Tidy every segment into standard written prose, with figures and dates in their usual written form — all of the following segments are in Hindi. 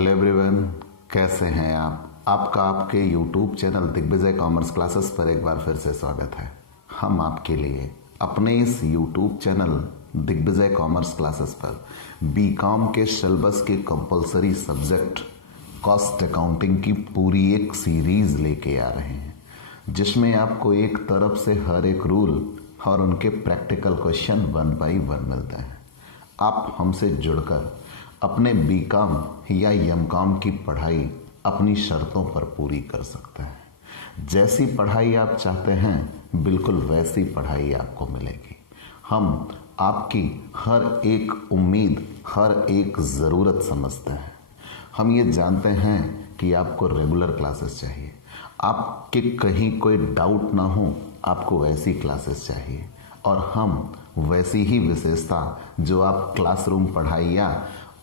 हेलो एवरीवन, कैसे हैं आप? आपका आपके YouTube channel Digvijay commerce classes पर एक बार फिर से स्वागत है। हम आपके लिए अपने इस YouTube channel Digvijay commerce classes पर बीकॉम के सिलेबस के कंपलसरी सब्जेक्ट कॉस्ट अकाउंटिंग की पूरी एक सीरीज लेके आ रहे हैं, जिसमें आपको एक तरफ से हर एक रूल और उनके प्रैक्टिकल क्वेश्चन 1 बाई 1 मिलते हैं। आप हमसे जुड़कर अपने बीकॉम या एमकॉम की पढ़ाई अपनी शर्तों पर पूरी कर सकते हैं। जैसी पढ़ाई आप चाहते हैं बिल्कुल वैसी पढ़ाई आपको मिलेगी। हम आपकी हर एक उम्मीद, हर एक ज़रूरत समझते हैं। हम ये जानते हैं कि आपको रेगुलर क्लासेस चाहिए, आपके कहीं कोई डाउट ना हो, आपको वैसी क्लासेस चाहिए और हम वैसी ही विशेषता जो आप क्लासरूम पढ़ाई या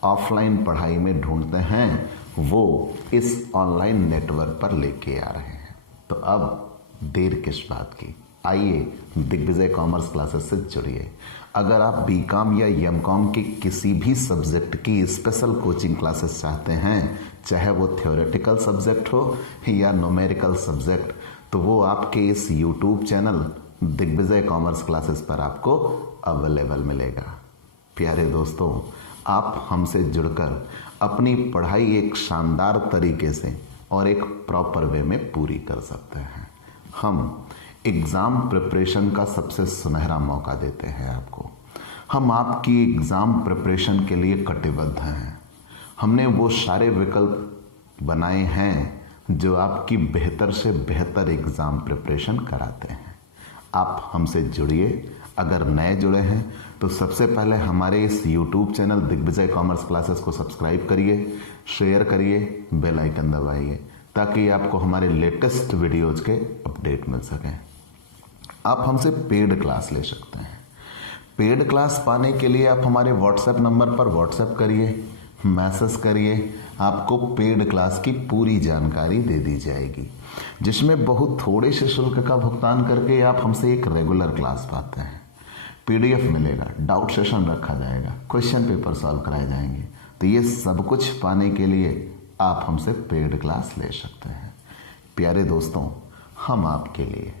ऑफलाइन पढ़ाई में ढूंढते हैं वो इस ऑनलाइन नेटवर्क पर लेके आ रहे हैं। तो अब देर किस बात की, आइए दिग्विजय कॉमर्स क्लासेस से जुड़िए। अगर आप बीकॉम या एमकॉम के किसी भी सब्जेक्ट की स्पेशल कोचिंग क्लासेस चाहते हैं, चाहे वो थ्योरेटिकल सब्जेक्ट हो या न्यूमेरिकल सब्जेक्ट, तो वो आपके इस YouTube channel Digvijay commerce classes पर आपको अवेलेबल मिलेगा। प्यारे दोस्तों, आप हमसे जुड़कर अपनी पढ़ाई एक शानदार तरीके से और एक प्रॉपर वे में पूरी कर सकते हैं। हम एग्ज़ाम प्रिपरेशन का सबसे सुनहरा मौका देते हैं आपको। हम आपकी एग्ज़ाम प्रिपरेशन के लिए कटिबद्ध हैं। हमने वो सारे विकल्प बनाए हैं जो आपकी बेहतर से बेहतर एग्ज़ाम प्रिपरेशन कराते हैं। आप हमसे जुड़िए। अगर नए जुड़े हैं तो सबसे पहले हमारे इस YouTube channel Digvijay commerce classes को सब्सक्राइब करिए, शेयर करिए, बेल आइकन दबाइए ताकि आपको हमारे लेटेस्ट वीडियोज के अपडेट मिल सकें। आप हमसे पेड क्लास ले सकते हैं। पेड क्लास पाने के लिए आप हमारे व्हाट्सएप नंबर पर व्हाट्सएप करिए, मैसेज करिए, आपको पेड क्लास की पूरी जानकारी दे दी जाएगी, जिसमें बहुत थोड़े से शुल्क का भुगतान करके आप हमसे एक रेगुलर क्लास पाते हैं। PDF मिलेगा, डाउट सेशन रखा जाएगा, क्वेश्चन पेपर सॉल्व कराए जाएंगे। तो ये सब कुछ पाने के लिए आप हमसे पेड क्लास ले सकते हैं। प्यारे दोस्तों, हम आपके लिए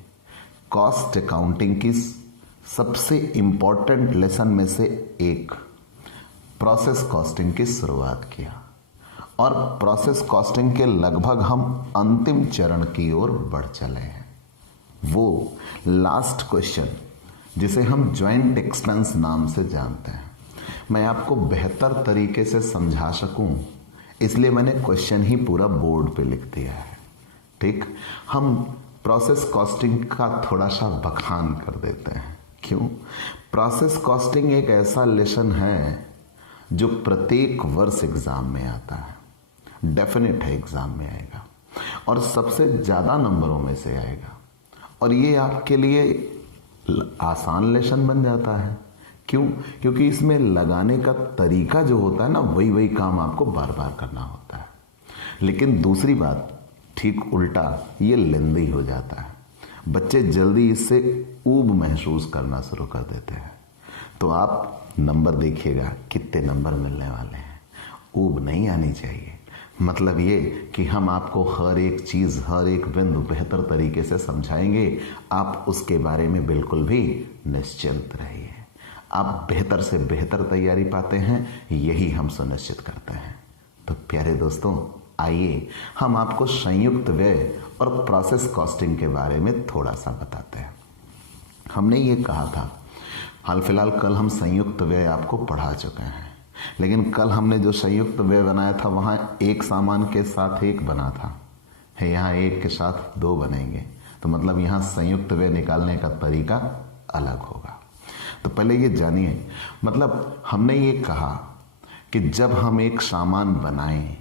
कॉस्ट अकाउंटिंग की सबसे इम्पॉर्टेंट लेसन में से एक प्रोसेस कॉस्टिंग की शुरुआत किया और प्रोसेस कॉस्टिंग के लगभग हम अंतिम चरण की ओर बढ़ चले हैं। वो लास्ट क्वेश्चन जिसे हम जॉइंट एक्सपेंस नाम से जानते हैं, मैं आपको बेहतर तरीके से समझा सकूं इसलिए मैंने क्वेश्चन ही पूरा बोर्ड पे लिख दिया है। ठीक, हम प्रोसेस कॉस्टिंग का थोड़ा सा बखान कर देते हैं। क्यों? प्रोसेस कॉस्टिंग एक ऐसा लेसन है जो प्रत्येक वर्ष एग्जाम में आता है, डेफिनेट है एग्जाम में आएगा और सबसे ज़्यादा नंबरों में से आएगा। और ये आपके लिए आसान लेसन बन जाता है। क्यों? क्योंकि इसमें लगाने का तरीका जो होता है ना, वही काम आपको बार बार करना होता है। लेकिन दूसरी बात ठीक उल्टा, ये लेंदी हो जाता है। बच्चे जल्दी इससे ऊब महसूस करना शुरू कर देते हैं। तो आप नंबर देखिएगा कितने नंबर मिलने वाले हैं। ऊब नहीं आनी चाहिए। मतलब ये कि हम आपको हर एक चीज़, हर एक बिंदु बेहतर तरीके से समझाएंगे। आप उसके बारे में बिल्कुल भी निश्चिंत रहिए। आप बेहतर से बेहतर तैयारी पाते हैं, यही हम सुनिश्चित करते हैं। तो प्यारे दोस्तों, आइए हम आपको संयुक्त व्यय और प्रोसेस कॉस्टिंग के बारे में थोड़ा सा बताते हैं। हमने ये कहा था, हाल फिलहाल कल हम संयुक्त व्यय आपको पढ़ा चुके हैं, लेकिन कल हमने जो संयुक्त व्यय बनाया था वहाँ एक सामान के साथ एक बना था, है यहाँ एक के साथ दो बनेंगे। तो मतलब यहाँ संयुक्त व्यय निकालने का तरीका अलग होगा। तो पहले ये जानिए, मतलब हमने ये कहा कि जब हम एक सामान बनाएं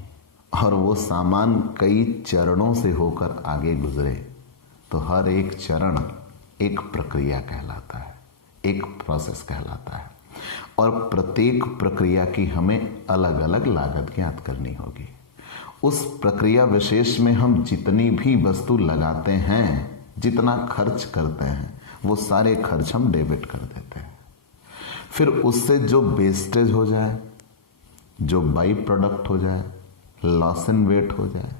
और वो सामान कई चरणों से होकर आगे गुजरे तो हर एक चरण एक प्रक्रिया कहलाता है, एक प्रोसेस कहलाता है और प्रत्येक प्रक्रिया की हमें अलग अलग लागत ज्ञात करनी होगी। उस प्रक्रिया विशेष में हम जितनी भी वस्तु लगाते हैं, जितना खर्च करते हैं, वो सारे खर्च हम डेबिट कर देते हैं। फिर उससे जो वेस्टेज हो जाए, जो बाई प्रोडक्ट हो जाए, लॉस इन वेट हो जाए,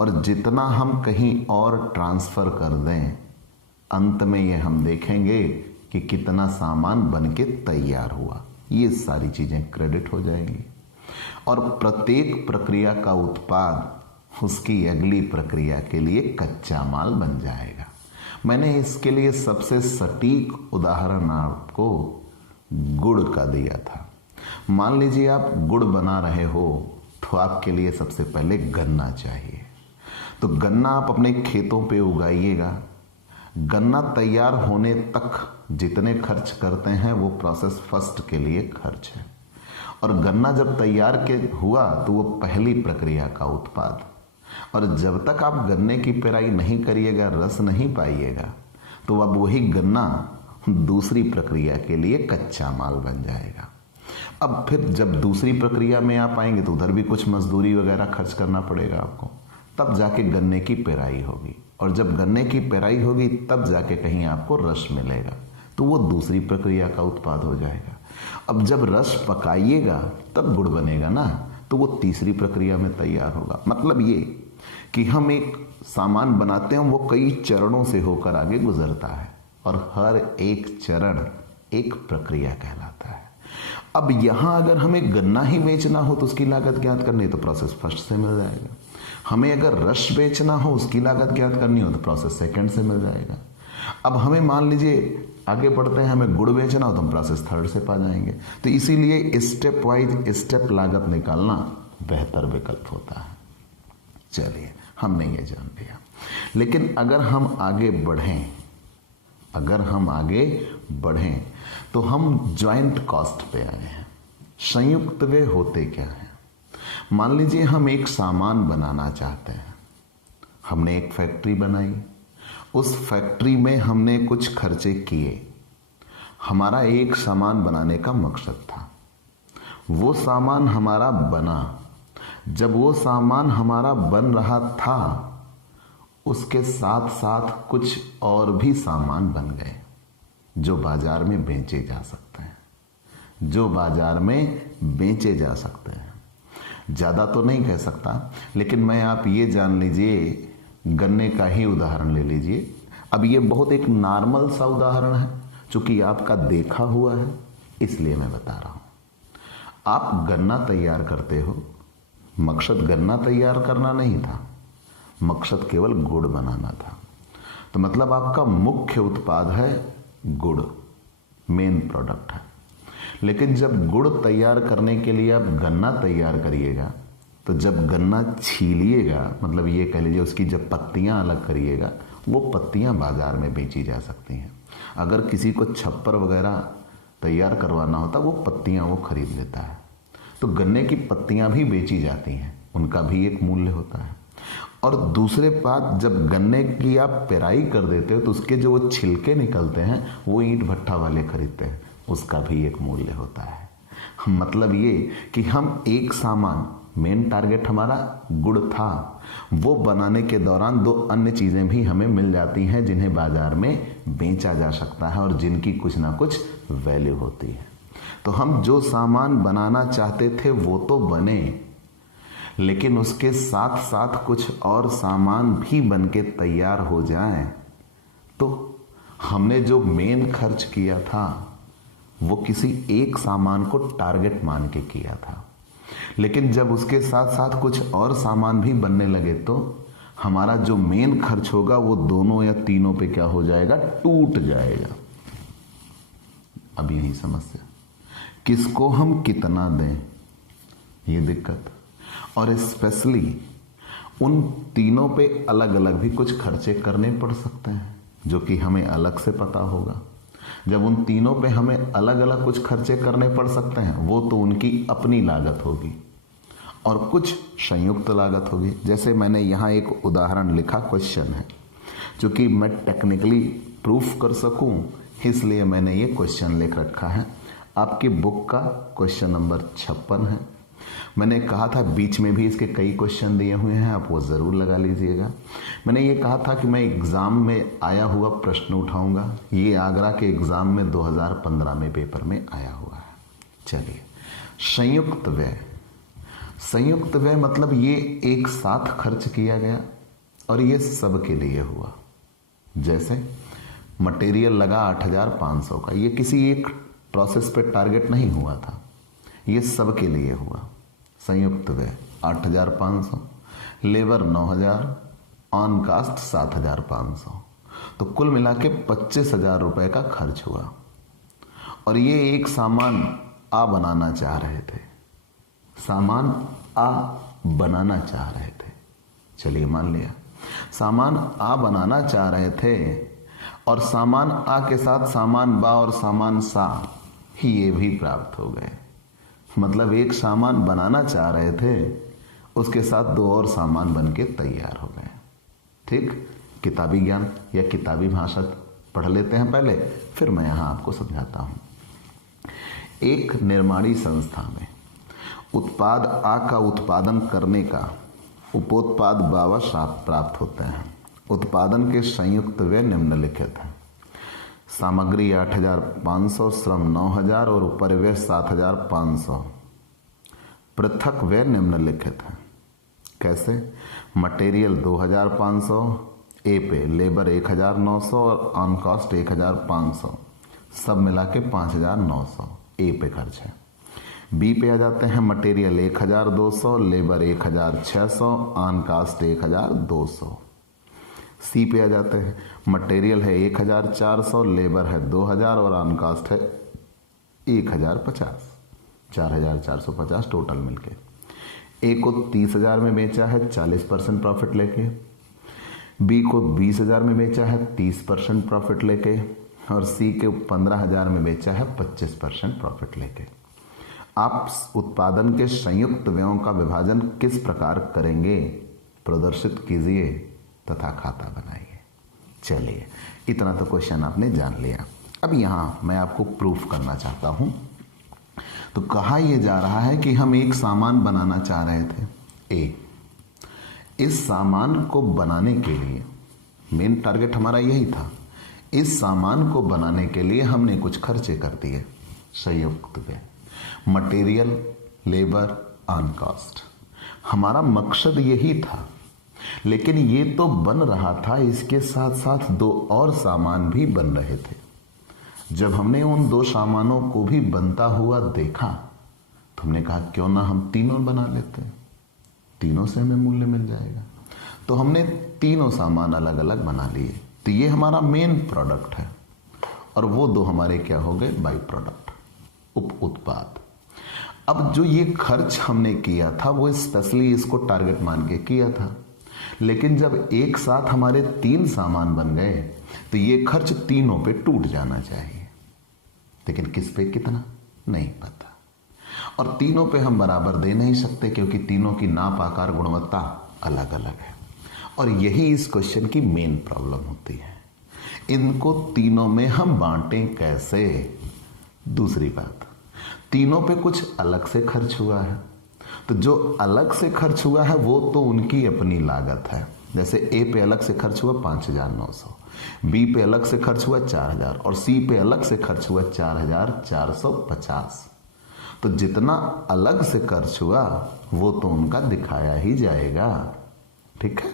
और जितना हम कहीं और ट्रांसफर कर दें, अंत में ये हम देखेंगे कि कितना सामान बन के तैयार हुआ। ये सारी चीजें क्रेडिट हो जाएंगी, और प्रत्येक प्रक्रिया का उत्पाद उसकी अगली प्रक्रिया के लिए कच्चा माल बन जाएगा। मैंने इसके लिए सबसे सटीक उदाहरण आपको गुड़ का दिया था। मान लीजिए आप गुड़ बना रहे हो, तो आपके लिए सबसे पहले गन्ना चाहिए। तो गन्ना आप अपने खेतों पे उगाइएगा। गन्ना तैयार होने तक जितने खर्च करते हैं वो प्रोसेस फर्स्ट के लिए खर्च है, और गन्ना जब तैयार के हुआ तो वो पहली प्रक्रिया का उत्पाद। और जब तक आप गन्ने की पेराई नहीं करिएगा, रस नहीं पाइएगा, तो अब वही गन्ना दूसरी प्रक्रिया के लिए कच्चा माल बन जाएगा। अब फिर जब दूसरी प्रक्रिया में आप आएंगे तो उधर भी कुछ मजदूरी वगैरह खर्च करना पड़ेगा आपको, तब जाके गन्ने की पेराई होगी, और जब गन्ने की पेराई होगी तब जाके कहीं आपको रस मिलेगा, तो वो दूसरी प्रक्रिया का उत्पाद हो जाएगा। अब जब रस पकाइएगा तब गुड़ बनेगा ना, तो वो तीसरी प्रक्रिया में तैयार होगा। मतलब ये कि हम एक सामान बनाते हैं, वो कई चरणों से होकर आगे गुजरता है, और हर एक चरण एक प्रक्रिया कहलाता है। अब यहां अगर हमें गन्ना ही बेचना हो तो उसकी लागत ज्ञात करनी है तो प्रोसेस फर्स्ट से मिल जाएगा। हमें अगर रस बेचना हो उसकी लागत ज्ञात करनी हो तो प्रोसेस सेकंड से मिल जाएगा। अब हमें मान लीजिए आगे बढ़ते हैं, हमें गुड़ बेचना हो तो हम प्रोसेस थर्ड से पा जाएंगे। तो इसीलिए स्टेप वाइज स्टेप लागत निकालना बेहतर विकल्प होता है। चलिए, हमने ये जान लिया। लेकिन अगर हम आगे बढ़ें तो हम ज्वाइंट कॉस्ट पे आए हैं। संयुक्त व्यय होते क्या है? मान लीजिए हम एक सामान बनाना चाहते हैं, हमने एक फैक्ट्री बनाई, उस फैक्ट्री में हमने कुछ खर्चे किए, हमारा एक सामान बनाने का मकसद था, वो सामान हमारा बना। जब वो सामान हमारा बन रहा था, उसके साथ साथ कुछ और भी सामान बन गए जो बाजार में बेचे जा सकते हैं। ज्यादा तो नहीं कह सकता, लेकिन मैं आप ये जान लीजिए, गन्ने का ही उदाहरण ले लीजिए। अब ये बहुत एक नॉर्मल सा उदाहरण है, चूंकि आपका देखा हुआ है इसलिए मैं बता रहा हूं। आप गन्ना तैयार करते हो, मकसद गन्ना तैयार करना नहीं था, मकसद केवल गुड़ बनाना था। तो मतलब आपका मुख्य उत्पाद है गुड़, मेन प्रोडक्ट है। लेकिन जब गुड़ तैयार करने के लिए आप गन्ना तैयार करिएगा, तो जब गन्ना छीलिएगा, मतलब ये कह लीजिए उसकी जब पत्तियां अलग करिएगा, वो पत्तियां बाजार में बेची जा सकती हैं। अगर किसी को छप्पर वगैरह तैयार करवाना होता, वो पत्तियां वो खरीद लेता है। तो गन्ने की पत्तियां भी बेची जाती हैं, उनका भी एक मूल्य होता है। और दूसरे बात, जब गन्ने की आप पेराई कर देते हो तो उसके जो वो छिलके निकलते हैं वो ईंट भट्ठा वाले खरीदते हैं, उसका भी एक मूल्य होता है। मतलब ये कि हम एक सामान, मेन टारगेट हमारा गुड़ था, वो बनाने के दौरान दो अन्य चीजें भी हमें मिल जाती हैं जिन्हें बाजार में बेचा जा सकता है और जिनकी कुछ ना कुछ वैल्यू होती है। तो हम जो सामान बनाना चाहते थे वो तो बने, लेकिन उसके साथ साथ कुछ और सामान भी बन के तैयार हो जाएं, तो हमने जो मेन खर्च किया था वो किसी एक सामान को टारगेट मान के किया था। लेकिन जब उसके साथ साथ कुछ और सामान भी बनने लगे तो हमारा जो मेन खर्च होगा वो दोनों या तीनों पे क्या हो जाएगा? टूट जाएगा। अब यही समस्या, किसको हम कितना दें, ये दिक्कत। और स्पेशली उन तीनों पे अलग अलग भी कुछ खर्चे करने पड़ सकते हैं जो कि हमें अलग से पता होगा। जब उन तीनों पे हमें अलग अलग कुछ खर्चे करने पड़ सकते हैं, वो तो उनकी अपनी लागत होगी और कुछ संयुक्त लागत होगी। जैसे मैंने यहाँ एक उदाहरण लिखा, क्वेश्चन है, क्योंकि मैं टेक्निकली प्रूफ कर सकूं इसलिए मैंने ये क्वेश्चन लिख रखा है। आपकी बुक का क्वेश्चन नंबर 56 है। मैंने कहा था बीच में भी इसके कई क्वेश्चन दिए हुए हैं, आप वो जरूर लगा लीजिएगा। मैंने ये कहा था कि मैं एग्जाम में आया हुआ प्रश्न उठाऊंगा। ये आगरा के एग्जाम में 2015 में पेपर में आया हुआ है। चलिए, संयुक्त व्यय। संयुक्त व्यय मतलब ये एक साथ खर्च किया गया और ये सब के लिए हुआ। जैसे मटेरियल लगा 8,500 का, ये किसी एक प्रोसेस पे टारगेट नहीं हुआ था, ये सब के लिए हुआ। संयुक्त व्यय 8,500, लेबर 9,000, ऑन कास्ट 7,500, तो कुल मिला के 25,000 रुपए का खर्च हुआ। और ये एक सामान आ बनाना चाह रहे थे, सामान आ बनाना चाह रहे थे। चलिए मान लिया सामान आ बनाना चाह रहे थे और सामान आ के साथ सामान बा और सामान सा ही ये भी प्राप्त हो गए। मतलब एक सामान बनाना चाह रहे थे, उसके साथ दो और सामान बन के तैयार हो गए। ठीक, किताबी ज्ञान या किताबी भाषा पढ़ लेते हैं पहले, फिर मैं यहां आपको समझाता हूं। एक निर्माणी संस्था में उत्पाद आ का उत्पादन करने का उपोत्पाद बावा प्राप्त होते हैं। उत्पादन के संयुक्त व्यय निम्नलिखित हैं। सामग्री 8,500, श्रम 9,000 और उपरिव्यय 7,500। पृथक व्यय निम्नलिखित है। कैसे? मटेरियल 2,500 ए पे, लेबर 1,900 और ऑन कॉस्ट 1,500, सब मिला के 5,900 ए पे खर्च है। बी पे आ जाते हैं, मटेरियल 1,200, लेबर 1,600, ऑन कास्ट 1,200। सी पे आ जाते हैं, मटेरियल है 1,400, लेबर है 2,000 और ऑन कास्ट है 1,050, 4,450 टोटल मिलके। ए को 30,000 में बेचा है 40% प्रॉफिट लेके, बी को 20,000 में बेचा है 30% प्रॉफिट लेके, और सी के 15,000 में बेचा है 25% प्रॉफिट लेके। आप उत्पादन के संयुक्त व्ययों का विभाजन किस प्रकार करेंगे, प्रदर्शित कीजिए तथा खाता बनाइए। चलिए, इतना तो क्वेश्चन आपने जान लिया। अब यहां मैं आपको प्रूफ करना चाहता हूं। तो कहा यह जा रहा है कि हम एक सामान बनाना चाह रहे थे ए। इस सामान को बनाने के लिए मेन टारगेट हमारा यही था। इस सामान को बनाने के लिए हमने कुछ खर्चे कर दिए, संयुक्त व्यय, मटेरियल, लेबर, ऑन कॉस्ट। हमारा मकसद यही था, लेकिन ये तो बन रहा था, इसके साथ साथ दो और सामान भी बन रहे थे। जब हमने उन दो सामानों को भी बनता हुआ देखा तो हमने कहा क्यों ना हम तीनों बना लेते हैं, तीनों से हमें मूल्य मिल जाएगा। तो हमने तीनों सामान अलग अलग बना लिए। तो ये हमारा मेन प्रोडक्ट है और वो दो हमारे क्या हो गए, बाई प्रोडक्ट, उप उत्पाद। अब जो ये खर्च हमने किया था वो स्पेशली इसको टारगेट मान के किया था, लेकिन जब एक साथ हमारे 3 सामान बन गए तो ये खर्च तीनों पे टूट जाना चाहिए, लेकिन किस पे कितना नहीं पता। और तीनों पे हम बराबर दे नहीं सकते क्योंकि तीनों की नाप, आकार, गुणवत्ता अलग अलग है। और यही इस क्वेश्चन की मेन प्रॉब्लम होती है। इनको तीनों में हम बांटें कैसे? दूसरी बात, तीनों पे कुछ अलग से खर्च हुआ है, तो जो अलग से खर्च हुआ है वो तो उनकी अपनी लागत है। जैसे ए पे अलग से खर्च हुआ 5,900, बी पे अलग से खर्च हुआ 4,000 और सी पे अलग से खर्च हुआ 4,450। तो जितना अलग से खर्च हुआ वो तो उनका दिखाया ही जाएगा, ठीक है।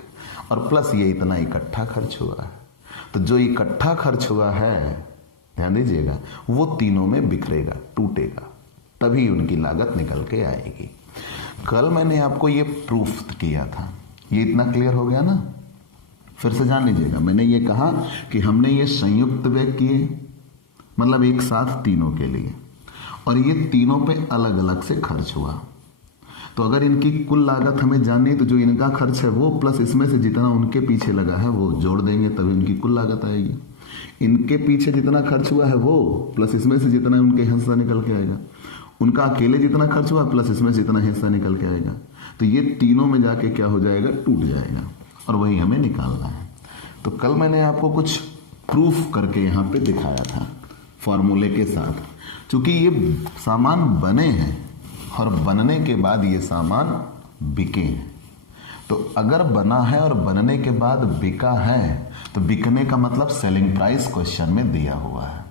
और प्लस ये इतना इकट्ठा खर्च हुआ है, तो जो इकट्ठा खर्च हुआ है, ध्यान दीजिएगा, वो तीनों में बिखरेगा, टूटेगा, तभी उनकी लागत निकल के आएगी। कल मैंने आपको ये प्रूफ किया था, ये इतना क्लियर हो गया ना। फिर से जान लीजिएगा, मैंने ये कहा कि हमने ये संयुक्त व्यय किए, मतलब एक साथ तीनों के लिए, और ये तीनों पे अलग अलग से खर्च हुआ। तो अगर इनकी कुल लागत हमें जाननी है तो जो इनका खर्च है वो प्लस इसमें से जितना उनके पीछे लगा है वो जोड़ देंगे, तभी उनकी कुल लागत आएगी। इनके पीछे जितना खर्च हुआ है वो प्लस इसमें से जितना उनके हिस्सा निकल के आएगा, उनका अकेले जितना खर्च हुआ प्लस इसमें से जितना हिस्सा निकल के आएगा, तो ये तीनों में जाके क्या हो जाएगा, टूट जाएगा, और वही हमें निकालना है। तो कल मैंने आपको कुछ प्रूफ करके यहाँ पे दिखाया था फॉर्मूले के साथ। चूंकि ये सामान बने हैं और बनने के बाद ये सामान बिके हैं, तो अगर बना है और बनने के बाद बिका है तो बिकने का मतलब सेलिंग प्राइस क्वेश्चन में दिया हुआ है,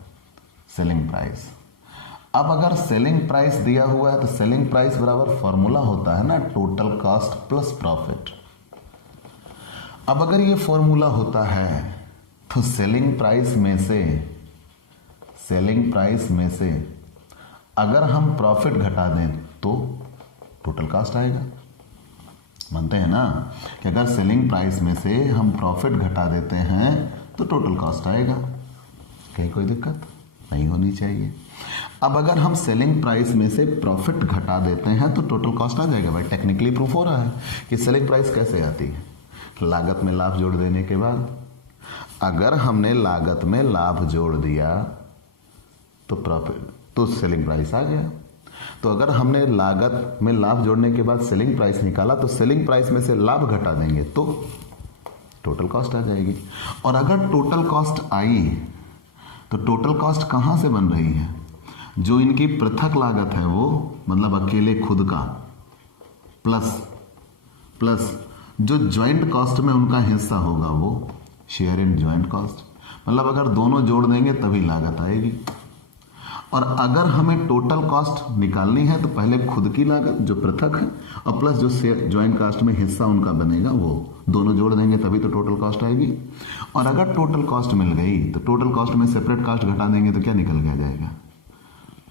सेलिंग प्राइस। अब अगर सेलिंग प्राइस दिया हुआ है तो सेलिंग प्राइस बराबर फॉर्मूला होता है ना टोटल कॉस्ट प्लस प्रॉफिट। अब अगर ये फॉर्मूला होता है तो सेलिंग प्राइस में से अगर हम प्रॉफिट घटा दें तो टोटल कॉस्ट आएगा। मानते हैं ना कि अगर सेलिंग प्राइस में से हम प्रॉफिट घटा देते हैं तो टोटल कॉस्ट आएगा। कहीं कोई दिक्कत नहीं होनी चाहिए। अब अगर हम सेलिंग प्राइस में से प्रॉफिट घटा देते हैं तो टोटल कॉस्ट आ जाएगा। भाई टेक्निकली प्रूफ हो रहा है कि सेलिंग प्राइस कैसे आती है, लागत में लाभ जोड़ देने के बाद। अगर हमने लागत में लाभ जोड़ दिया तो प्रॉफिट तो सेलिंग प्राइस आ गया। तो अगर हमने लागत में लाभ जोड़ने के बाद सेलिंग प्राइस निकाला तो सेलिंग प्राइस में से लाभ घटा देंगे तो टोटल कॉस्ट आ जाएगी। और अगर टोटल कॉस्ट आई तो टोटल कॉस्ट कहां से बन रही है, जो इनकी पृथक लागत है वो मतलब अकेले खुद का प्लस जो ज्वाइंट कॉस्ट में उनका हिस्सा होगा वो शेयर इन ज्वाइंट कॉस्ट। मतलब अगर दोनों जोड़ देंगे तभी लागत आएगी। और अगर हमें टोटल कॉस्ट निकालनी है तो पहले खुद की लागत जो पृथक है और प्लस जो ज्वाइंट कॉस्ट में हिस्सा उनका बनेगा वो दोनों जोड़ देंगे तभी तो टोटल कॉस्ट आएगी। और अगर टोटल कॉस्ट मिल गई तो टोटल कॉस्ट में सेपरेट कॉस्ट घटा देंगे तो क्या निकल के आ जाएगा,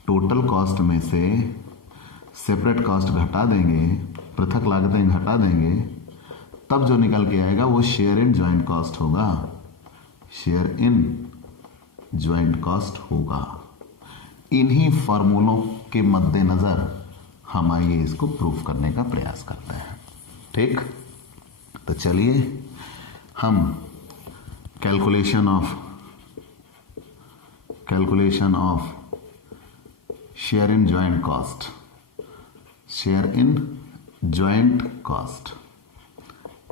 टोटल कॉस्ट में से सेपरेट कॉस्ट घटा देंगे, पृथक लागतें घटा देंगे, तब जो निकल के आएगा वो शेयर इन ज्वाइंट कॉस्ट होगा। शेयर इन ज्वाइंट कॉस्ट होगा। इन्हीं फॉर्मूलों के मद्देनजर हम आइए इसको प्रूफ करने का प्रयास करते हैं। ठीक, तो चलिए हम calculation of share in joint cost,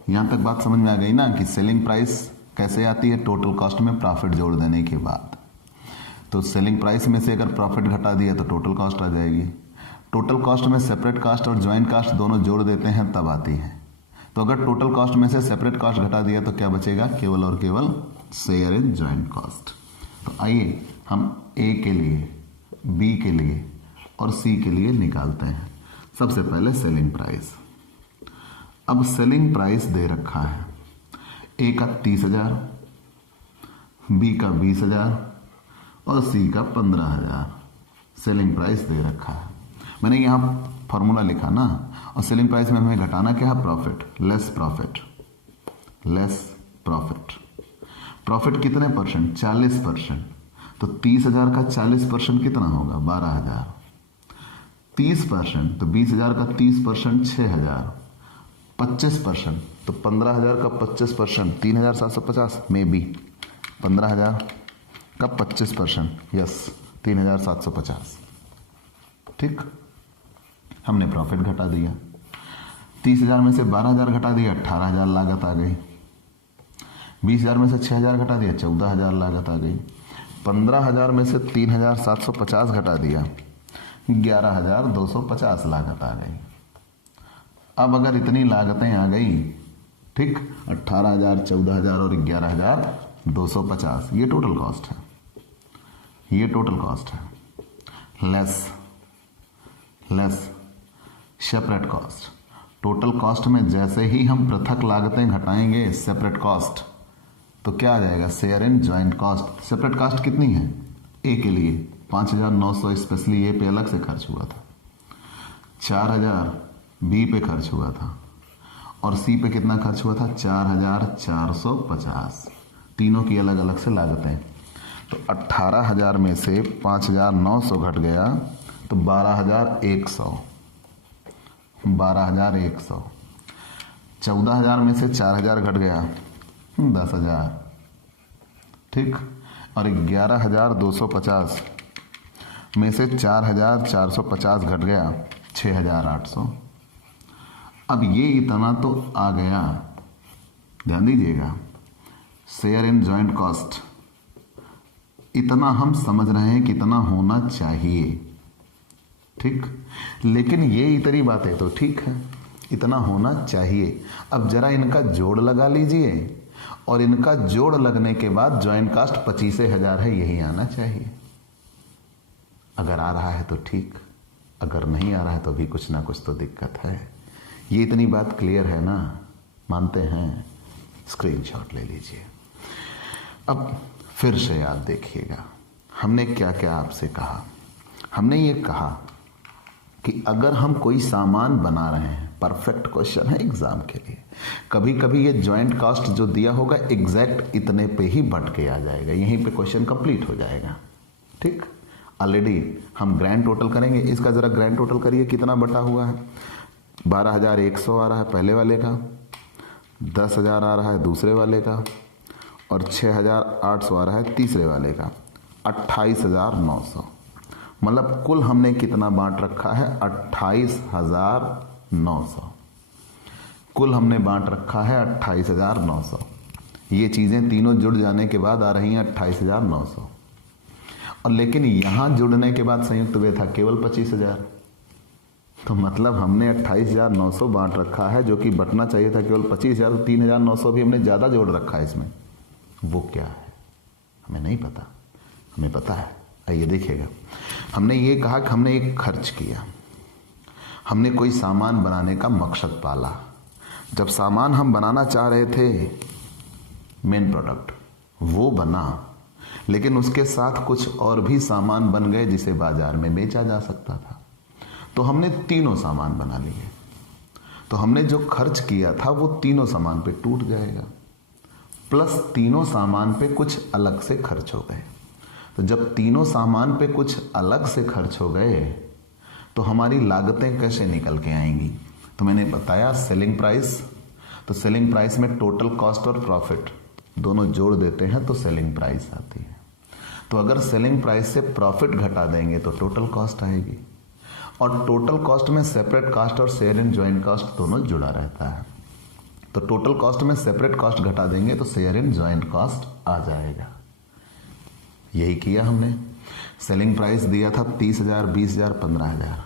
यहां तक बात समझ में आ गई ना कि सेलिंग प्राइस कैसे आती है, टोटल कॉस्ट में प्रॉफिट जोड़ देने के बाद। तो सेलिंग प्राइस में से अगर प्रॉफिट घटा दिया तो टोटल कॉस्ट आ जाएगी। टोटल कॉस्ट में सेपरेट कॉस्ट और ज्वाइंट कॉस्ट दोनों जोड़ देते हैं तब आती है। तो अगर टोटल कॉस्ट में से सेपरेट कॉस्ट घटा दिया तो क्या बचेगा, केवल और केवल शेयर इन ज्वाइंट कॉस्ट। तो आइए हम ए के लिए, बी के लिए और सी के लिए निकालते हैं। सबसे पहले सेलिंग प्राइस। अब सेलिंग प्राइस दे रखा है, ए का 30,000, बी का 20,000 और सी का 15,000 सेलिंग प्राइस दे रखा है। मैंने यहाँ फॉर्मूला लिखा ना, और सेलिंग प्राइस में हमें घटाना क्या है, प्रॉफिट लेस प्रॉफिट। प्रॉफिट कितने परसेंट, 40%। तो 30,000 का 40% कितना होगा, 12,000। 30% तो 20,000 का 30% 6,000। 25% तो 15,000 का 25% 3,750 में भी 15,000 का 25%, यस 3,750। ठीक, हमने प्रॉफिट घटा दिया। 30,000 में से 12,000 घटा दिया, 18,000 लागत आ गई। 20,000 में से 6,000 घटा दिया, 14,000 लागत आ गई। 15,000 में से 3,750 घटा दिया, 11,250 लागत आ गई। अब अगर इतनी लागतें आ गई, ठीक, 18,000, 14,000 और 11,250, ये टोटल कॉस्ट है। Less separate cost. Total cost में जैसे ही हम पृथक लागतें घटाएंगे सेपरेट कॉस्ट तो क्या आ जाएगा, share in joint cost. Separate cost कितनी है, ए के लिए 5,900 स्पेशली ए पे अलग से खर्च हुआ था, 4,000 बी पे खर्च हुआ था और सी पे कितना खर्च हुआ था, 4,450। तीनों की अलग अलग से लागतें। तो 18,000 में से 5,900 घट गया तो 12,100। 14,000 में से 4,000 घट गया 10,000। ठीक, और 11,250 में से 4,450 घट गया 6,800। अब ये इतना तो आ गया, ध्यान दीजिएगा, शेयर इन ज्वाइंट कॉस्ट इतना हम समझ रहे हैं कितना होना चाहिए। ठीक, लेकिन ये इतनी बातें तो ठीक है, इतना होना चाहिए। अब जरा इनका जोड़ लगा लीजिए और इनका जोड़ लगने के बाद ज्वाइंट कॉस्ट 25,000 है, यही आना चाहिए। अगर आ रहा है तो ठीक, अगर नहीं आ रहा है तो भी कुछ ना कुछ तो दिक्कत है। ये इतनी बात क्लियर है ना? मानते हैं? स्क्रीनशॉट ले लीजिए। अब फिर से आप देखिएगा हमने क्या क्या आपसे कहा। हमने ये कहा कि अगर हम कोई सामान बना रहे हैं, परफेक्ट क्वेश्चन है एग्जाम के लिए, कभी कभी ये ज्वाइंट कॉस्ट जो दिया होगा एग्जैक्ट इतने पे ही बट के आ जाएगा, यहीं पे क्वेश्चन कंप्लीट हो जाएगा। ठीक, ऑलरेडी हम ग्रैंड टोटल करेंगे। इसका जरा ग्रैंड टोटल करिए, कितना बटा हुआ है? 12,100 आ रहा है पहले वाले का, 10,000 आ रहा है दूसरे वाले का, और 6,800 आ रहा है तीसरे वाले का। 28,900, मतलब कुल हमने कितना बांट रखा है? 28,900। कुल हमने बांट रखा है 28,900। ये चीज़ें तीनों जुड़ जाने के बाद आ रही हैं 28,900। और लेकिन यहां जुड़ने के बाद संयुक्त व्यय था केवल 25,000। तो मतलब हमने 28,900 बांट रखा है, जो कि बटना चाहिए था केवल 25,000। 3,900 भी हमने ज़्यादा जोड़ रखा है इसमें। वो क्या है हमें नहीं पता, हमें पता है। आइए देखिएगा, हमने ये कहा कि हमने एक खर्च किया, हमने कोई सामान बनाने का मकसद पाला। जब सामान हम बनाना चाह रहे थे, मेन प्रोडक्ट वो बना, लेकिन उसके साथ कुछ और भी सामान बन गए जिसे बाजार में बेचा जा सकता था। तो हमने तीनों सामान बना लिए। तो हमने जो खर्च किया था वो तीनों सामान पे टूट जाएगा, प्लस तीनों सामान पे कुछ अलग से खर्च हो गए। तो जब तीनों सामान पे कुछ अलग से खर्च हो गए तो हमारी लागतें कैसे निकल के आएंगी? तो मैंने बताया सेलिंग प्राइस। तो सेलिंग प्राइस में टोटल कॉस्ट और प्रॉफिट दोनों जोड़ देते हैं तो सेलिंग प्राइस आती है। तो अगर सेलिंग प्राइस से प्रॉफिट घटा देंगे तो टोटल कॉस्ट आएगी, और टोटल कॉस्ट में सेपरेट कॉस्ट और शेयर इन ज्वाइंट कॉस्ट दोनों जुड़ा रहता है। तो टोटल कॉस्ट में सेपरेट कॉस्ट घटा देंगे तो शेयर इन ज्वाइंट कॉस्ट आ जाएगा। यही किया हमने। सेलिंग प्राइस दिया था 30,000, 20,000, 15,000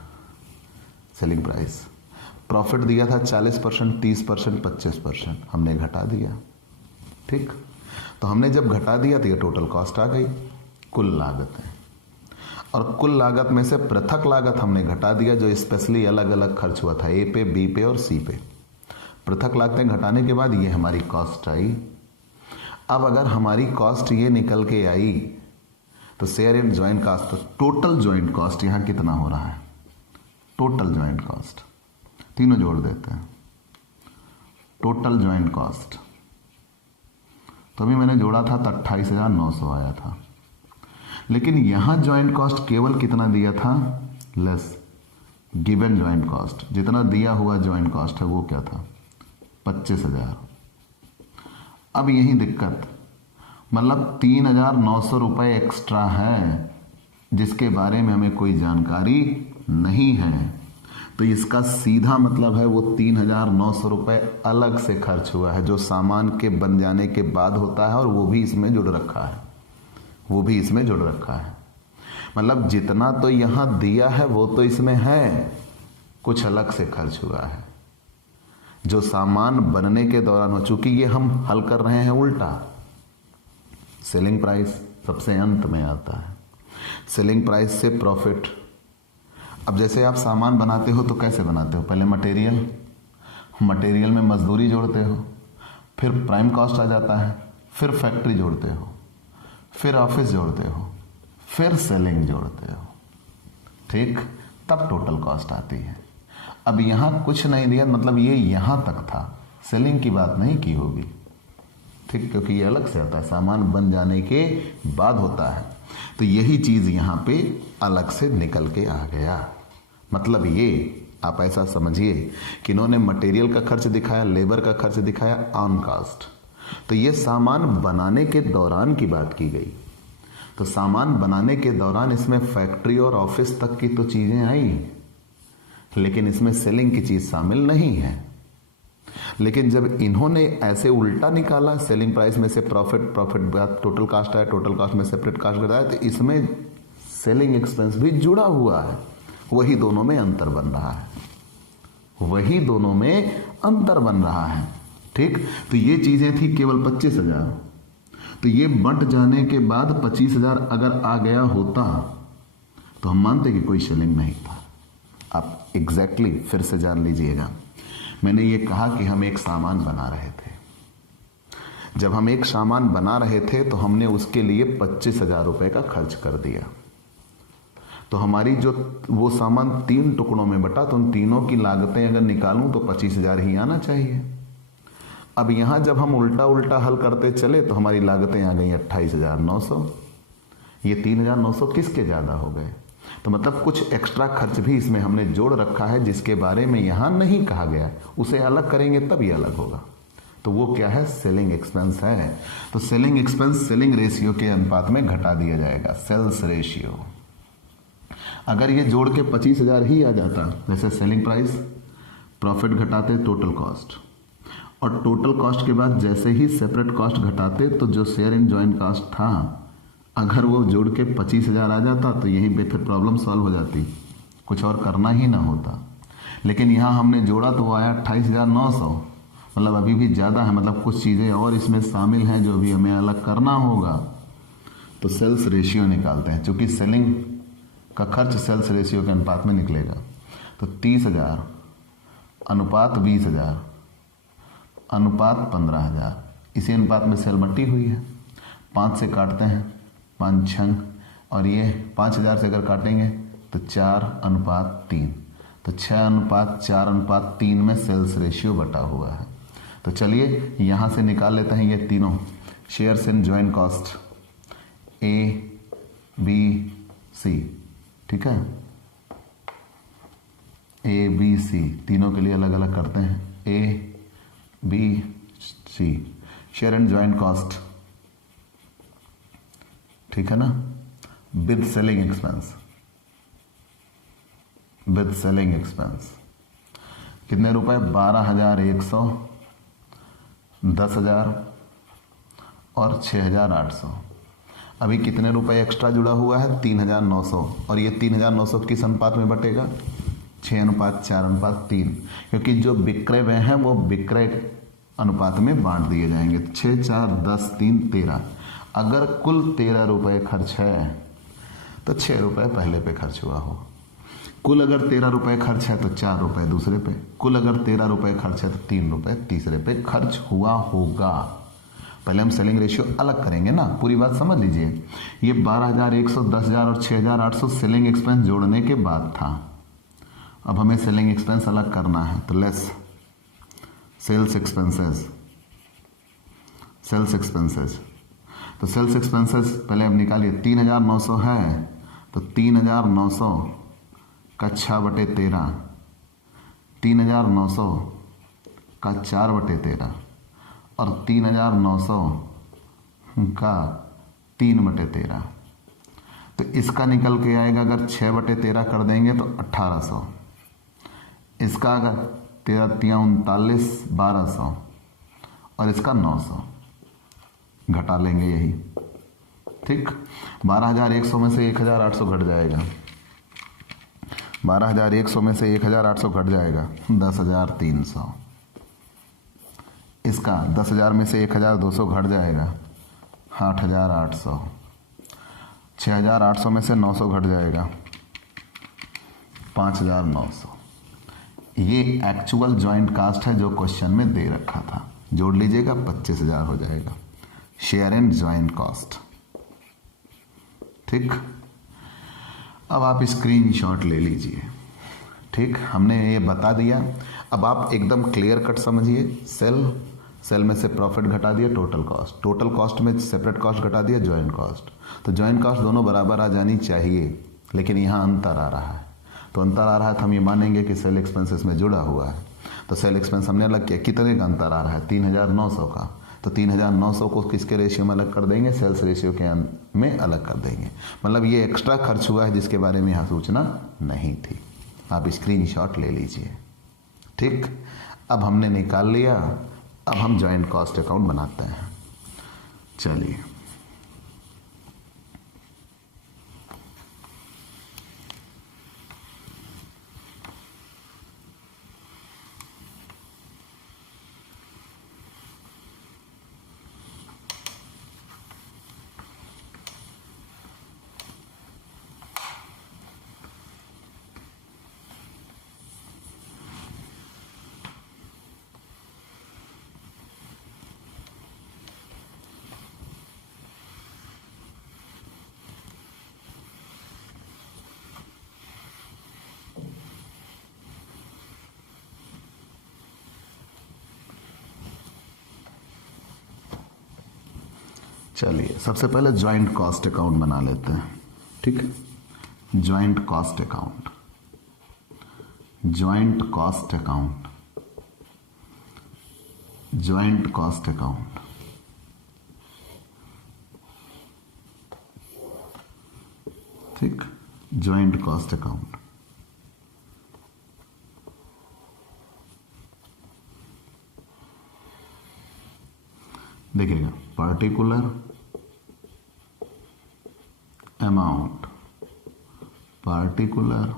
सेलिंग प्राइस। प्रॉफिट दिया था 40%, 30%, 25%, हमने घटा दिया। ठीक, तो हमने जब घटा दिया तो ये टोटल कॉस्ट आ गई, कुल लागत है। और कुल लागत में से पृथक लागत हमने घटा दिया, जो स्पेशली अलग अलग खर्च हुआ था, ए पे, बी पे और सी पे। पृथक लागतें घटाने के बाद ये हमारी कॉस्ट आई। अब अगर हमारी कॉस्ट ये निकल के आई तो शेयर इन ज्वाइंट कॉस्ट, तो टोटल ज्वाइंट कॉस्ट यहां कितना हो रहा है? टोटल ज्वाइंट कॉस्ट तीनों जोड़ देते हैं, टोटल ज्वाइंट कॉस्ट। तो अभी मैंने जोड़ा था तो 28,900 आया था, लेकिन यहां ज्वाइंट कॉस्ट केवल कितना दिया था? लेस गिवन ज्वाइंट कॉस्ट, जितना दिया हुआ ज्वाइंट कॉस्ट है वो क्या था? 25,000। अब यही दिक्कत, मतलब 3,900 रुपये एक्स्ट्रा है जिसके बारे में हमें कोई जानकारी नहीं है। तो इसका सीधा मतलब है वो 3,900 रुपये अलग से खर्च हुआ है, जो सामान के बन जाने के बाद होता है, और वो भी इसमें जुड़ रखा है, वो भी इसमें जुड़ रखा है। मतलब जितना तो यहां दिया है वो तो इसमें है, कुछ अलग से खर्च हुआ है जो सामान बनने के दौरान हो। चूंकि ये हम हल कर रहे हैं उल्टा, सेलिंग प्राइस सबसे अंत में आता है, सेलिंग प्राइस से प्रॉफिट। अब जैसे आप सामान बनाते हो तो कैसे बनाते हो? पहले मटेरियल, मटेरियल में मजदूरी जोड़ते हो, फिर प्राइम कॉस्ट आ जाता है, फिर फैक्ट्री जोड़ते हो, फिर ऑफिस जोड़ते हो, फिर सेलिंग जोड़ते हो। ठीक, तब टोटल कॉस्ट आती है। अब यहां कुछ नहीं दिया, मतलब ये यहां तक था, सेलिंग की बात नहीं की होगी। ठीक, क्योंकि ये अलग से आता है, सामान बन जाने के बाद होता है। तो यही चीज यहां पे अलग से निकल के आ गया। मतलब ये आप ऐसा समझिए कि इन्होंने मटेरियल का खर्च दिखाया, लेबर का खर्च दिखाया, ऑन कास्ट। तो ये सामान बनाने के दौरान की बात की गई। तो सामान बनाने के दौरान इसमें फैक्ट्री और ऑफिस तक की तो चीजें आई, लेकिन इसमें सेलिंग की चीज शामिल नहीं है। लेकिन जब इन्होंने ऐसे उल्टा निकाला, सेलिंग प्राइस में से प्रॉफिट, प्रॉफिट बाद टोटल कॉस्ट आया, टोटल कॉस्ट में सेपरेट कॉस्ट घटाया, तो इसमें सेलिंग एक्सपेंस भी जुड़ा हुआ है। वही दोनों में अंतर बन रहा है, वही दोनों में अंतर बन रहा है। ठीक, तो ये चीजें थी केवल 25,000। तो ये बंट जाने के बाद 25,000 अगर आ गया होता तो हम मानते कि कोई सेलिंग नहीं था। आप एग्जैक्टली फिर से जान लीजिएगा, मैंने ये कहा कि हम एक सामान बना रहे थे। जब हम एक सामान बना रहे थे तो हमने उसके लिए 25,000 रुपये का खर्च कर दिया। तो हमारी जो वो सामान 3 टुकड़ों में बटा, तो उन तीनों की लागतें अगर निकालूं तो 25,000 ही आना चाहिए। अब यहां जब हम उल्टा उल्टा हल करते चले तो हमारी लागतें आ गई 28,900। ये 3,900 किसके ज्यादा हो गए? तो मतलब कुछ एक्स्ट्रा खर्च भी इसमें हमने जोड़ रखा है जिसके बारे में यहां नहीं कहा गया, उसे अलग करेंगे तब ये अलग होगा। तो वो क्या है? सेलिंग एक्सपेंस है। तो सेलिंग एक्सपेंस सेलिंग रेशियो के अनुपात में घटा दिया जाएगा, सेल्स रेशियो। अगर ये जोड़ के 25,000 ही आ जाता, जैसे सेलिंग प्राइस, प्रॉफिट घटाते टोटल कॉस्ट, और टोटल कॉस्ट के बाद जैसे ही सेपरेट कॉस्ट घटाते तो जो शेयर इन जॉइंट कॉस्ट था, अगर वो जोड़ के 25,000 आ जाता तो यहीं पे फिर प्रॉब्लम सॉल्व हो जाती, कुछ और करना ही ना होता। लेकिन यहाँ हमने जोड़ा तो वो आया 28,900, मतलब अभी भी ज़्यादा है, मतलब कुछ चीज़ें और इसमें शामिल हैं जो अभी हमें अलग करना होगा। तो सेल्स रेशियो निकालते हैं, क्योंकि सेलिंग का खर्च सेल्स रेशियो के अनुपात में निकलेगा। तो 30,000 अनुपात 20,000 अनुपात 15,000, इसी अनुपात में सेल बटी हुई है। 5 से काटते हैं, 5 छंग, और ये 5,000 से अगर काटेंगे तो 4:3, तो 6:4:3 में सेल्स रेशियो बटा हुआ है। तो चलिए यहां से निकाल लेते हैं ये तीनों shares in joint cost, A B C, ठीक है, ए बी सी तीनों के लिए अलग अलग करते हैं। A B C share and joint cost, ठीक है ना, with selling expense, with selling expense कितने रुपए? 12,100, 10,000 और 6,800। अभी कितने रुपए एक्स्ट्रा जुड़ा हुआ है? 3,900, और ये 3,900 किस अनुपात में बटेगा? 6:4:3, क्योंकि जो विक्रय व्यय हैं वो विक्रय अनुपात में बांट दिए जाएंगे। 6, 4, 10, 3, 13। अगर कुल 13 रुपए खर्च है तो 6 रुपए पहले पे खर्च हुआ हो। कुल अगर 13 रुपए खर्च है तो 4 रुपए दूसरे पे। कुल अगर 13 रुपए खर्च है तो 3 रुपए तीसरे पे खर्च हुआ होगा। पहले हम सेलिंग रेशियो अलग करेंगे ना, पूरी बात समझ लीजिए। ये 12,100, 10,000 और 6,800 सेलिंग एक्सपेंस जोड़ने के बाद था। अब हमें सेलिंग एक्सपेंस अलग करना है, तो less sales expenses, sales expenses. तो सेल्स एक्सपेंसेस पहले हम निकालिए। 3,900 है तो 3,900 का 6/13, 3,900 का 4/13 और 3,900 का 3/13। तो इसका निकल के आएगा, अगर 6/13 कर देंगे तो 1,800। इसका अगर 13 39 1,200 और इसका 900 घटा लेंगे, यही ठीक। 12,100 में से 1,800 घट जाएगा, 12,100 में से 1,800 घट जाएगा, 10,300। इसका 10,000 में से 1,200 घट जाएगा, 8,800। 6,800 में से 900 घट जाएगा, 5,900। ये एक्चुअल जॉइंट कास्ट है जो क्वेश्चन में दे रखा था। जोड़ लीजिएगा, 25,000 हो जाएगा शेयर एंड जॉइंट कॉस्ट, ठीक। अब आप स्क्रीनशॉट ले लीजिए, ठीक। हमने ये बता दिया। अब आप एकदम क्लियर कट समझिए। सेल में से प्रॉफिट घटा दिया, टोटल कॉस्ट, टोटल कॉस्ट में सेपरेट कॉस्ट घटा दिया, जॉइंट कॉस्ट। तो जॉइंट कॉस्ट दोनों बराबर आ जानी चाहिए, लेकिन यहाँ अंतर आ रहा है। तो अंतर आ रहा है तो हम ये मानेंगे कि सेल एक्सपेंसेस में जुड़ा हुआ है। तो सेल एक्सपेंस हमने अलग किया। कितने का अंतर आ रहा है? 3,900 का। तो 3,900 को किसके रेशियो में अलग कर देंगे? सेल्स रेशियो के में अलग कर देंगे। मतलब ये एक्स्ट्रा खर्च हुआ है जिसके बारे में यहाँ सूचना नहीं थी। आप स्क्रीनशॉट ले लीजिए, ठीक। अब हमने निकाल लिया। अब हम जॉइंट कॉस्ट अकाउंट बनाते हैं। चलिए, चलिए सबसे पहले ज्वाइंट कॉस्ट अकाउंट बना लेते हैं। ठीक है, joint cost account, joint cost account, joint cost account. ठीक, ज्वाइंट कॉस्ट अकाउंट। देखिएगा, पार्टिकुलर अमाउंट, पार्टिकुलर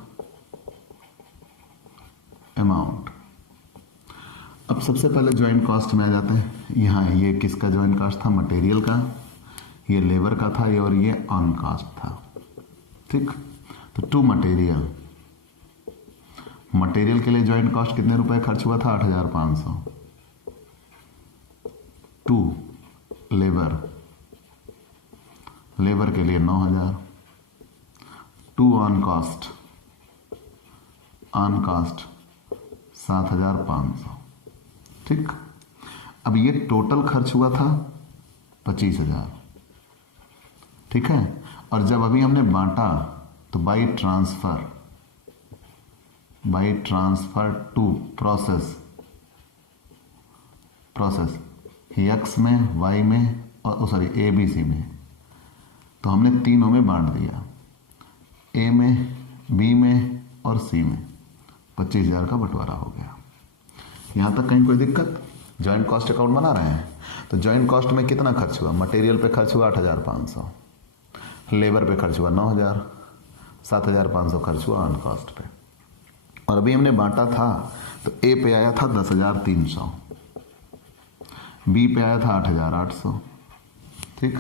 अमाउंट। अब सबसे पहले ज्वाइंट कॉस्ट में आ जाते हैं। यहाँ ये किसका ज्वाइंट कॉस्ट था? मटेरियल का। ये लेबर का था, ये और ये ऑन कॉस्ट था। ठीक, तो टू मटेरियल, मटेरियल के लिए ज्वाइंट कॉस्ट कितने रुपए खर्च हुआ था? 8,500। टू लेबर, लेबर के लिए 9,000। To on cost, on cost 7,500। ठीक, अब ये टोटल खर्च हुआ था 25,000। ठीक है, और जब अभी हमने बांटा तो by transfer, by transfer to process, process X में, वाई में और सॉरी ए बी सी में, तो हमने तीनों में बांट दिया, ए में, बी में और सी में। 25,000 का बंटवारा हो गया। यहां तक कहीं कोई दिक्कत? ज्वाइंट कॉस्ट अकाउंट बना रहे हैं तो ज्वाइंट कॉस्ट में कितना खर्च हुआ? मटेरियल पे खर्च हुआ 8,500, लेबर पे खर्च हुआ 9,000, 7,500 खर्च हुआ ऑन कॉस्ट पे। और अभी हमने बांटा था तो ए पे आया था 10,300, बी पे आया था 8,800, ठीक,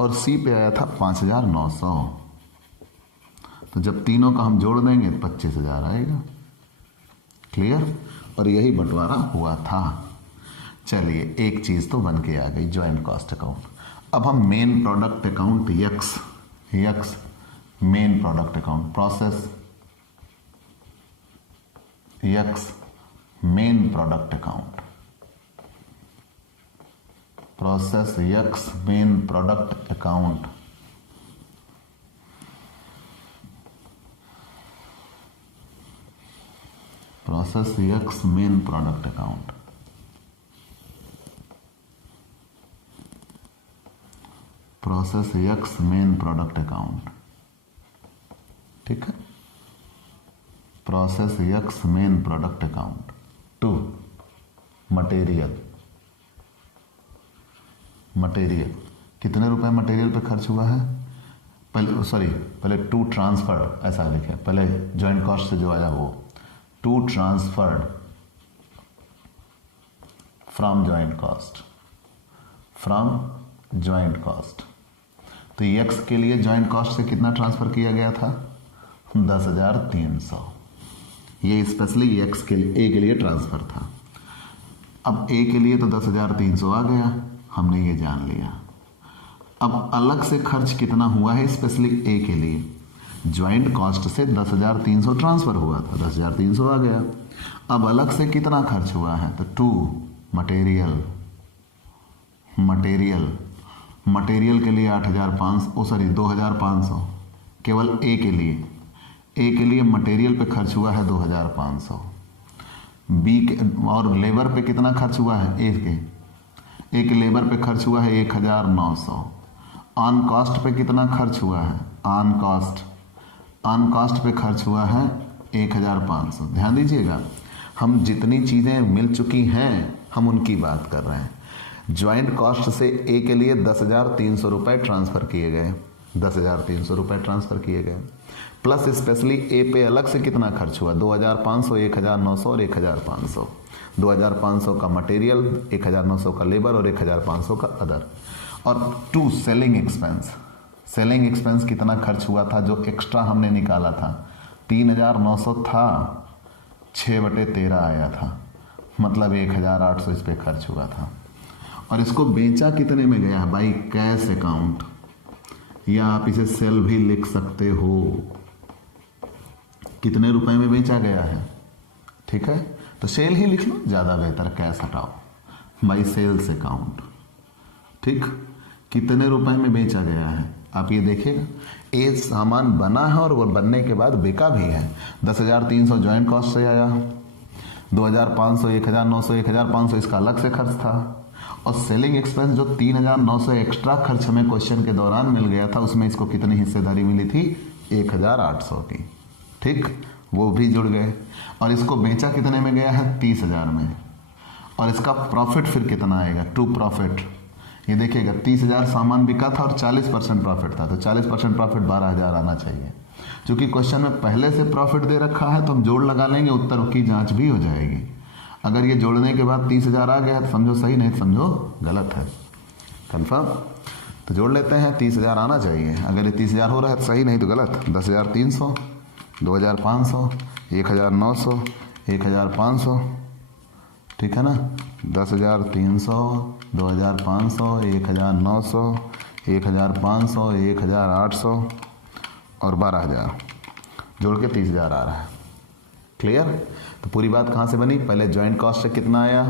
और सी पे आया था 5,900। तो जब तीनों का हम जोड़ देंगे तो 25,000 आएगा। क्लियर? और यही बंटवारा हुआ था। चलिए एक चीज तो बन के आ गई, ज्वाइंट कॉस्ट अकाउंट। अब हम main product account X, X main product account, process X main product account, process X main product account. Process X main product account, process X main product account. ठीक है, process X main product account. To material, material कितने रुपए मटेरियल पे खर्च हुआ है? पहले सॉरी, पहले टू ट्रांसफर्ड ऐसा लिखे, पहले ज्वाइंट कॉस्ट से जो आया वो to transferred from joint cost, from joint cost. तो एक्स के लिए ज्वाइंट कॉस्ट से कितना ट्रांसफर किया गया था? 10,300। ये स्पेशली एक्स के लिए, ए के लिए ट्रांसफर था। अब ए के लिए तो 10,300 आ गया, हमने ये जान लिया। अब अलग से खर्च कितना हुआ है स्पेशली ए के लिए? ज्वाइंट कॉस्ट से 10,300 ट्रांसफर हुआ था, 10,300 आ गया। अब अलग से कितना खर्च हुआ है? तो टू मटेरियल, मटेरियल, मटेरियल के लिए 8,500 सॉरी 2,500 केवल ए के लिए। ए के लिए मटेरियल पे खर्च हुआ है 2,500। बी के और लेबर पे कितना खर्च हुआ है? ए के लेबर पे खर्च हुआ है 1,900। ऑन कॉस्ट पे कितना खर्च हुआ है? ऑन कॉस्ट, ऑन कॉस्ट पे खर्च हुआ है 1,500। ध्यान दीजिएगा, हम जितनी चीजें मिल चुकी हैं हम उनकी बात कर रहे हैं। ज्वाइंट कॉस्ट से ए के लिए 10,300 रुपए ट्रांसफर किए गए, 10,300 रुपए ट्रांसफर किए गए, प्लस स्पेशली ए पे अलग से कितना खर्च हुआ? 2,500, 1,900 और 1,500। 2,500 का मटेरियल, 1,900 का लेबर और 1,500 का अदर। और to selling expense, selling expense कितना खर्च हुआ था जो एक्स्ट्रा हमने निकाला था? 3,900 था, 6/13 आया था, मतलब 1,800 इस पे खर्च हुआ था। और इसको बेचा कितने में गया है? बाई कैश अकाउंट, या आप इसे सेल भी लिख सकते हो। कितने रुपए में बेचा गया है? ठीक है, तो सेल ही लिख लो, ज्यादा बेहतर, कैश हटाओ, बाई सेल्स अकाउंट। ठीक, कितने रुपए में बेचा गया है आप ये देखिएगा। ये सामान बना है और वो बनने के बाद बिका भी है। 10,300 ज्वाइंट कॉस्ट से आया, 2,500, 1,900, 1,500 इसका अलग से खर्च था, और सेलिंग एक्सपेंस जो 3,900 एक्स्ट्रा खर्च हमें क्वेश्चन के दौरान मिल गया था, उसमें इसको कितनी हिस्सेदारी मिली थी? 1,800 की। ठीक, वो भी जुड़ गए। और इसको बेचा कितने में गया है? 30,000 में। और इसका प्रॉफिट फिर कितना आएगा? ट्रू प्रॉफिट ये देखिएगा, 30,000 सामान बिका था और 40% प्रॉफिट था, तो 40% प्रॉफिट 12,000 आना चाहिए। क्योंकि क्वेश्चन में पहले से प्रॉफिट दे रखा है तो हम जोड़ लगा लेंगे, उत्तर की जांच भी हो जाएगी। अगर ये जोड़ने के बाद 30,000 आ गया तो समझो सही, नहीं समझो गलत है। कंफर्म? तो जोड़ लेते हैं, 30,000 आना चाहिए। अगर ये 30,000 हो रहा है तो सही, नहीं तो गलत। 10,300, 2,500, 1,900, 1,500, ठीक है ना? 10,300, 2,500, 1,900, 1,500, 1,800 और 12,000 जोड़ के 30,000 आ रहा है। क्लियर? तो पूरी बात कहाँ से बनी? पहले ज्वाइंट कॉस्ट से कितना आया,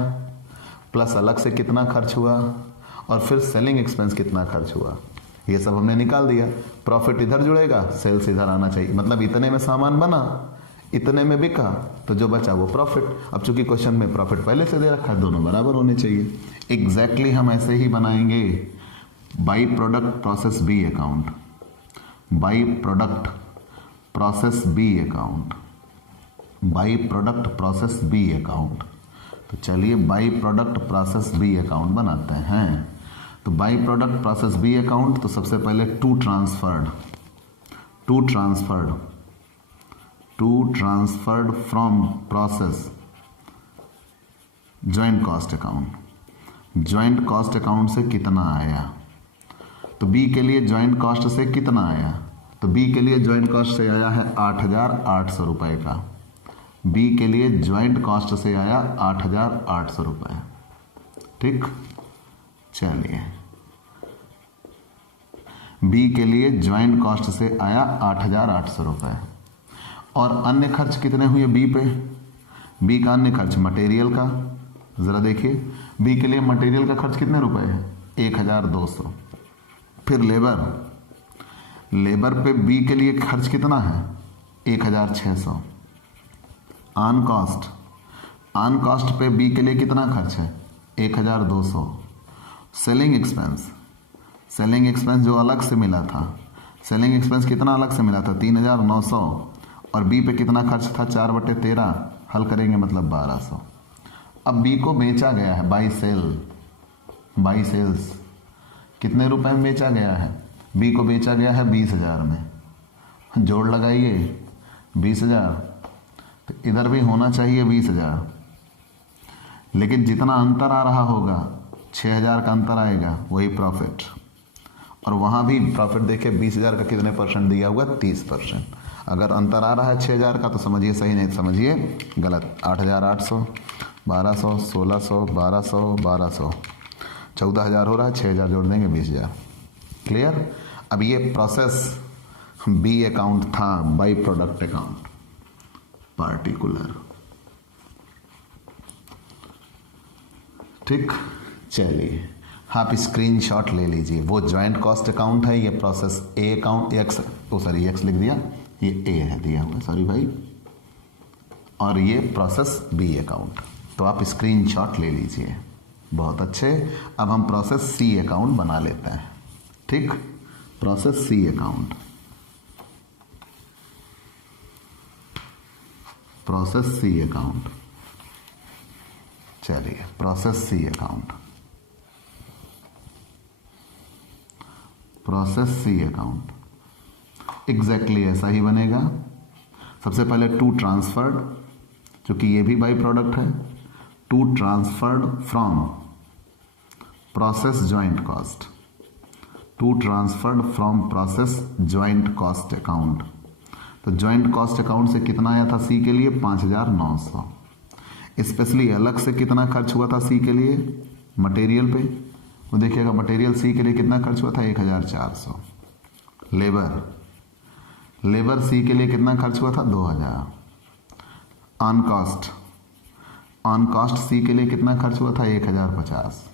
प्लस अलग से कितना खर्च हुआ, और फिर सेलिंग एक्सपेंस कितना खर्च हुआ, ये सब हमने निकाल दिया। प्रॉफिट इधर जुड़ेगा, सेल्स इधर आना चाहिए। मतलब इतने में सामान बना, इतने में बिका, तो जो बचा वो प्रॉफिट। अब चूंकि क्वेश्चन में प्रॉफिट पहले से दे रखा है, दोनों बराबर होने चाहिए। एग्जैक्टली हम ऐसे ही बनाएंगे by product process B account, by product process B account, by product process B account. तो चलिए by product process B account बनाते हैं। तो by product process B account, तो सबसे पहले to transferred from process joint cost account. Joint cost account से कितना आया? तो बी के लिए ज्वाइंट कॉस्ट से कितना आया? तो बी के लिए ज्वाइंट कॉस्ट से आया है 8,800 रुपए का। बी के लिए ज्वाइंट कॉस्ट से आया 8,800 रुपए। ठीक, चलिए बी के लिए ज्वाइंट कॉस्ट से आया 8,800 रुपए। और अन्य खर्च कितने हुए बी पे? बी का अन्य खर्च मटेरियल का, जरा देखिए, बी के लिए मटेरियल का खर्च कितने रुपए है? 1,200। फिर लेबर पे बी के लिए खर्च कितना है? 1,600। ऑन कॉस्ट पे बी के लिए कितना खर्च है? 1,200। सेलिंग एक्सपेंस जो अलग से मिला था, सेलिंग एक्सपेंस कितना अलग से मिला था? 3,900। और बी पे कितना खर्च था? 4/13, हल करेंगे मतलब 1,200। अब बी को बेचा गया है बाई सेल्स। कितने रुपए में बेचा गया है? बी को बेचा गया है 20,000 में। जोड़ लगाइए 20,000, तो इधर भी होना चाहिए 20,000, लेकिन जितना अंतर आ रहा होगा 6,000 का अंतर आएगा, वही प्रॉफिट। और वहाँ भी प्रॉफिट देखिए 20,000 का कितने परसेंट दिया हुआ? 30%। अगर अंतर आ रहा है 6,000 का तो समझिए सही, नहीं समझिए गलत। 8,800, 1,200, 1,600, 1,200, 1,200, 14,000 हो रहा है। 6,000 जोड़ देंगे 20,000। क्लियर? अब ये प्रोसेस बी अकाउंट था, बाई प्रोडक्ट अकाउंट पार्टिकुलर। ठीक, चलिए आप स्क्रीनशॉट ले लीजिए। वो ज्वाइंट कॉस्ट अकाउंट है, ये प्रोसेस ए अकाउंट, एक्स लिख दिया, ये ए है दिया हुआ, सॉरी भाई, और ये प्रोसेस बी अकाउंट। तो आप स्क्रीनशॉट ले लीजिए। बहुत अच्छे। अब हम प्रोसेस सी अकाउंट बना लेते हैं। ठीक, process C account, process C account. चलिए process C account, process C account exactly ऐसा ही बनेगा। सबसे पहले टू ट्रांसफर्ड, क्योंकि ये भी बाई प्रोडक्ट है, to transferred from process joint cost, to transferred from process joint cost account. तो ज्वाइंट कॉस्ट अकाउंट से कितना आया था सी के लिए? 5,900। स्पेशली अलग से कितना खर्च हुआ था सी के लिए? मटेरियल पे, वो देखिएगा मटेरियल सी के लिए कितना खर्च हुआ था? 1,400। लेबर सी के लिए कितना खर्च हुआ था? 2,000। ऑन कॉस्ट सी के लिए कितना खर्च हुआ था? 1,050।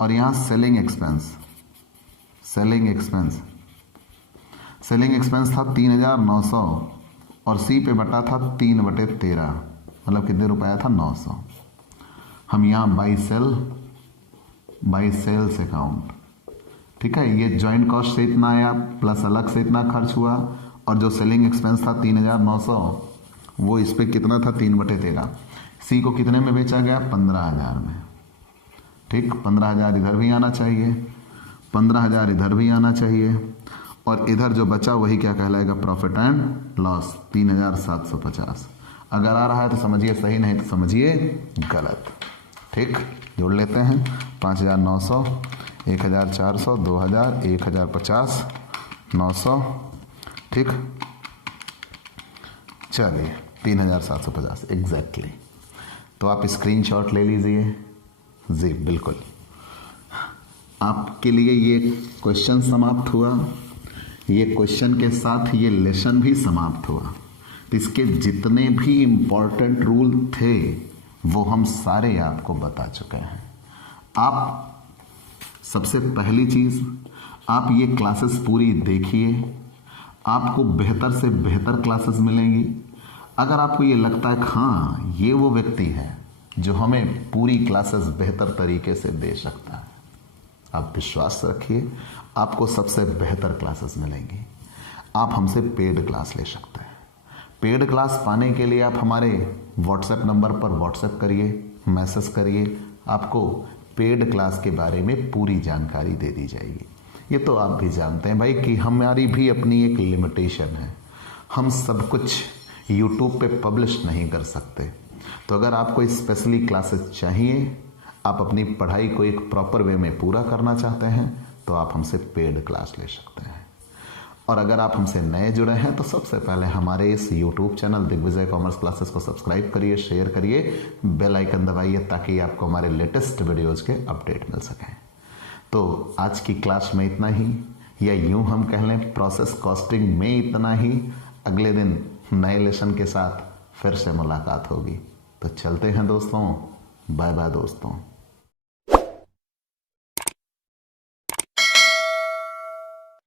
और यहाँ सेलिंग एक्सपेंस सेलिंग एक्सपेंस था 3,900 और सी पे बटा था 3/13, मतलब कितने रुपया था 900। हम यहाँ बाई सेल्स अकाउंट, ठीक है, ये ज्वाइंट कॉस्ट से इतना आया प्लस अलग से इतना खर्च हुआ, और जो सेलिंग एक्सपेंस था 3,900 वो इस पे कितना था 3/13। सी को कितने में बेचा गया 15,000 में, ठीक। 15,000 इधर भी आना चाहिए, 15,000 इधर भी आना चाहिए, और इधर जो बचा वही क्या कहलाएगा प्रॉफिट एंड लॉस 3,750। अगर आ रहा है तो समझिए सही, नहीं तो समझिए गलत, ठीक। जोड़ लेते हैं 5,900, 1,400, 2,000, 1,050, 900, ठीक। चलिए 3,750 एग्जैक्टली। तो आप स्क्रीनशॉट ले लीजिए जी, बिल्कुल। आपके लिए ये क्वेश्चन समाप्त हुआ, ये क्वेश्चन के साथ ये लेसन भी समाप्त हुआ। तो इसके जितने भी इम्पोर्टेंट रूल थे वो हम सारे आपको बता चुके हैं। आप सबसे पहली चीज़, आप ये क्लासेस पूरी देखिए, आपको बेहतर से बेहतर क्लासेस मिलेंगी। अगर आपको ये लगता है कि हाँ ये वो व्यक्ति है जो हमें पूरी क्लासेस बेहतर तरीके से दे सकता है, आप विश्वास रखिए, आपको सबसे बेहतर क्लासेस मिलेंगी। आप हमसे पेड क्लास ले सकते हैं। पेड क्लास पाने के लिए आप हमारे व्हाट्सएप नंबर पर व्हाट्सएप करिए, मैसेज करिए, आपको पेड क्लास के बारे में पूरी जानकारी दे दी जाएगी। ये तो आप भी जानते हैं भाई कि हमारी भी अपनी एक लिमिटेशन है, हम सब कुछ YouTube पे पब्लिश नहीं कर सकते। तो अगर आपको स्पेशली क्लासेस चाहिए, आप अपनी पढ़ाई को एक प्रॉपर वे में पूरा करना चाहते हैं, तो आप हमसे पेड क्लास ले सकते हैं। और अगर आप हमसे नए जुड़े हैं तो सबसे पहले हमारे इस YouTube channel Digvijay commerce classes को सब्सक्राइब करिए, शेयर करिए, बेल आइकन दबाइए ताकि आपको हमारे लेटेस्ट वीडियोज़ के अपडेट मिल सकें। तो आज की क्लास में इतना ही, या यूं हम कह लें प्रोसेस कॉस्टिंग में इतना ही। अगले दिन नए लेसन के साथ फिर से मुलाकात होगी। तो चलते हैं दोस्तों, बाय बाय दोस्तों।